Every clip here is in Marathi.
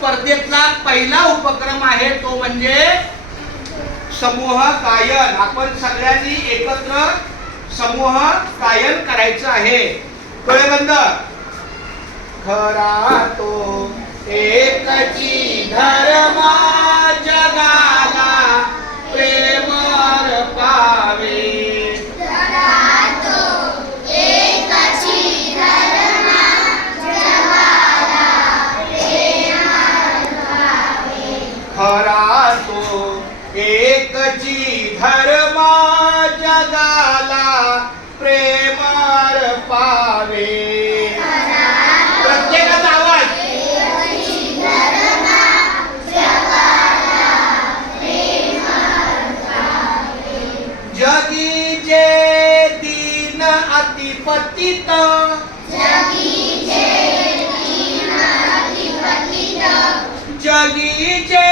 स्पर्धेतला पहिला उपक्रम आहे तो म्हणजे समूह गायन. आपण सगळ्यांनी एकत्र समूह गायन करायचं आहे. डोळे बंद. खरा तो एकची धर्मा जगाला प्रेम पावे. खरा तो एकची धर्म जगाला प्रेमार पावे. प्रत्येकाचा आवाज. जगी जे दीन अति पतित. जगी जे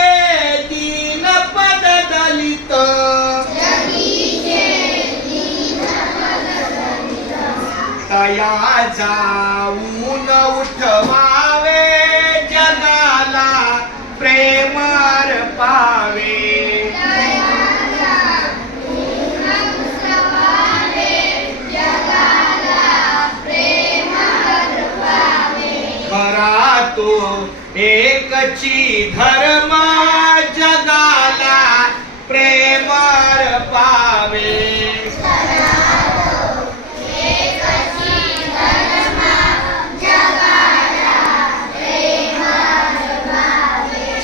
दीन पद दलित. तया जाऊन उठवावे जगाला प्रेमार पावे. खरा तो एकची धर्म जगाला प्रेमार पावे.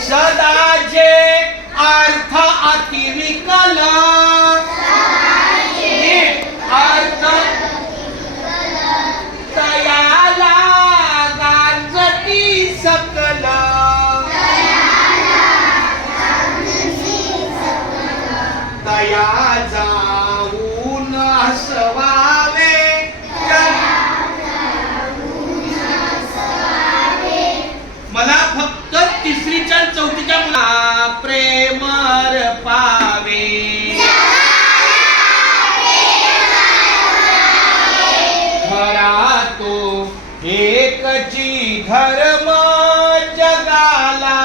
सदा जे अर्थ अति विकल. अर्थ तयाला गांजती सकल. तया जाऊन हसवावे. मला फक्त तिसरीच्या आणि चौथीच्या मुला प्रेमर पावे. खरा तो एकची धर्म जगाला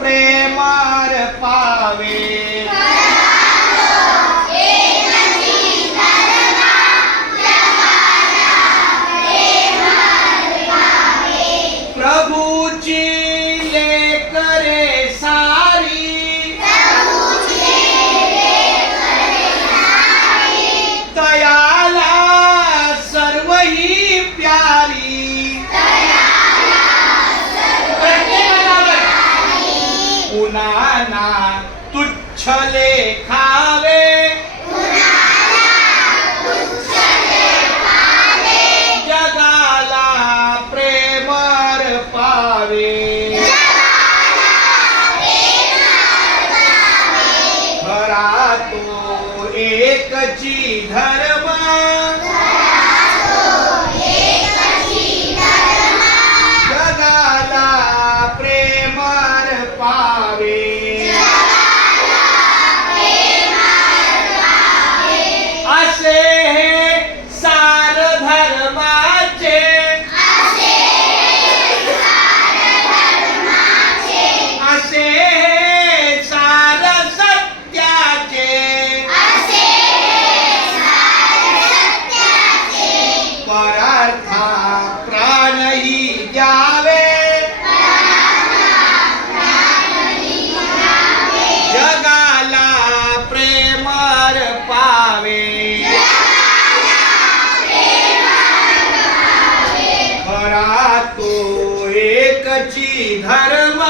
प्रेमार पावे. प्रभूची लेकरे सारी. तयाला सर्व ही प्यारी. पुन्हा तुच्छ लेखावे. जगाला प्रेमर पावे. खरा तो एकची धर्म जगाला प्रेमर पावे. असे हे सार धर्माचे. असे हे सार सत्याचे. परार्था प्राणही द्यावे. जगाला प्रेमर पावे. खरा तो एकची धर्म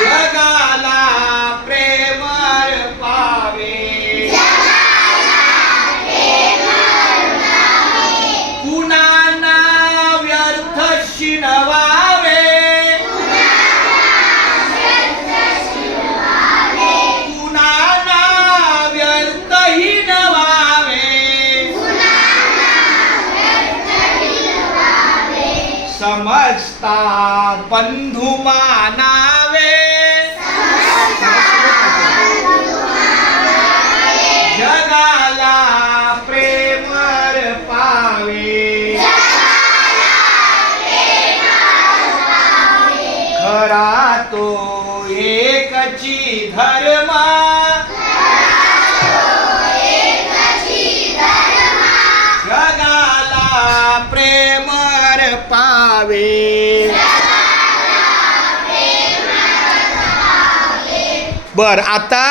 जगाला प्रेमर पावे. कुणाना व्यर्थ शिणवावे. कुणाना व्यर्थ हिणवावे. समजता बंधू मानावे. जगाला प्रेमर पावे. तो एकची धर्म जगाला प्रेम पावे. बर आता